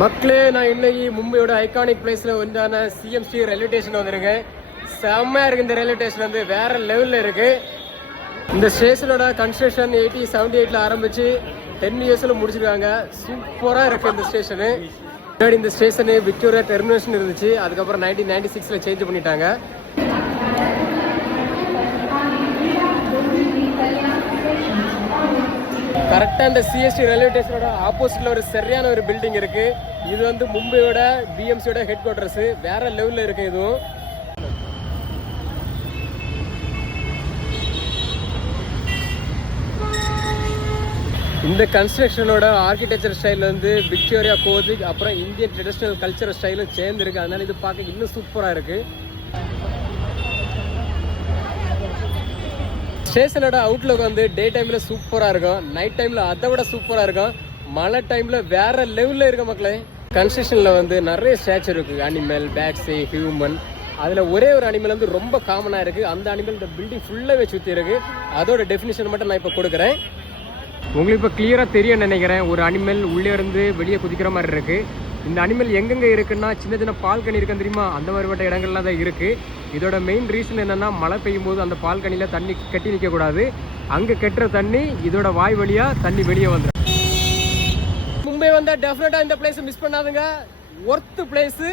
மக்களே, நான் இன்னைக்கு மும்பையோட ஐகானிக் பிளேஸ்ல ஒன்றான சிஎம்சி ரயில்வே ஸ்டேஷன் வந்திருக்கேன். செம்மையா இருக்கு. இந்த ரயில்வே ஸ்டேஷன் வந்து வேற லெவல்ல இருக்கு. இந்த ஸ்டேஷனோட கன்ஸ்ட்ரக்ஷன் 1878ல ஆரம்பிச்சு 10 இயர்ஸ்ல முடிச்சிருக்காங்க. சூப்பரா இருக்கு இந்த ஸ்டேஷனு. முன்னாடி இந்த ஸ்டேஷனு விக்டோரியா டெர்மினேஷன் இருந்துச்சு. அதுக்கப்புறம் 1996ல சேஞ்ச் பண்ணிட்டாங்க. கரெக்டா இந்த சிஎஸ்டி ரயில்வே ஸ்டேஷனோட ஆப்போசிட்ல ஒரு சரியான ஒரு பில்டிங் இருக்கு. இது வந்து மும்பையோட பிஎம்சியோட ஹெட் குவார்டர்ஸ். வேற லெவல்ல இருக்கு. இதுவும் இந்த கன்ஸ்ட்ரக்ஷனோட ஆர்கிடெக்சர் ஸ்டைல் வந்து விக்டோரியா கோதிக் அப்புறம் இந்தியன் ட்ரெடிஷனல் கல்ச்சரல் ஸ்டைலும் சேர்ந்து இருக்கு. அதனால இது பார்க்க இன்னும் சூப்பரா இருக்கு. ஸ்டேஷனோட அவுட்லுக் வந்து டே டைம்ல சூப்பரா இருக்கும், நைட் டைம்ல அதை விட சூப்பரா இருக்கும், மழை டைம்ல வேற லெவல்ல இருக்க மக்களே. கன்ஸ்ட்ரக்ஷன்ல வந்து நிறைய ஸ்டாச்சு இருக்கு. Animal, bats, human. அதுல ஒரே ஒரு அனிமல் வந்து ரொம்ப காமனா இருக்கு. அந்த அனிமல் இந்த பில்டிங் ஃபுல்லாவே சுத்தி இருக்கு. அதோட டெஃபினிஷன் மட்டும் நான் இப்ப கொடுக்குறேன். உங்களுக்கு இப்போ கிளியராக தெரியும் நினைக்கிறேன். ஒரு அனிமல் உள்ளே இருந்து வெளியே குதிக்கிற மாதிரி இருக்கு. இந்த அனிமல் எங்கெங்கே இருக்குன்னா சின்ன சின்ன பால்கனி இருக்குன்னு தெரியுமா, அந்த மாதிரிப்பட்ட இடங்கள்லாம் தான் இருக்கு. இதோட மெயின் ரீசன் என்னன்னா, மழை பெய்யும் போது அந்த பால்கனியில் தண்ணி கட்டி நிற்கக்கூடாது. அங்கே கட்டுற தண்ணி இதோட வாய் வழியாக தண்ணி வெளியே வந்துடும். மும்பை வந்தால் டெஃபினட்டாக இந்த பிளேஸ் மிஸ் பண்ணாதுங்க. Worth place.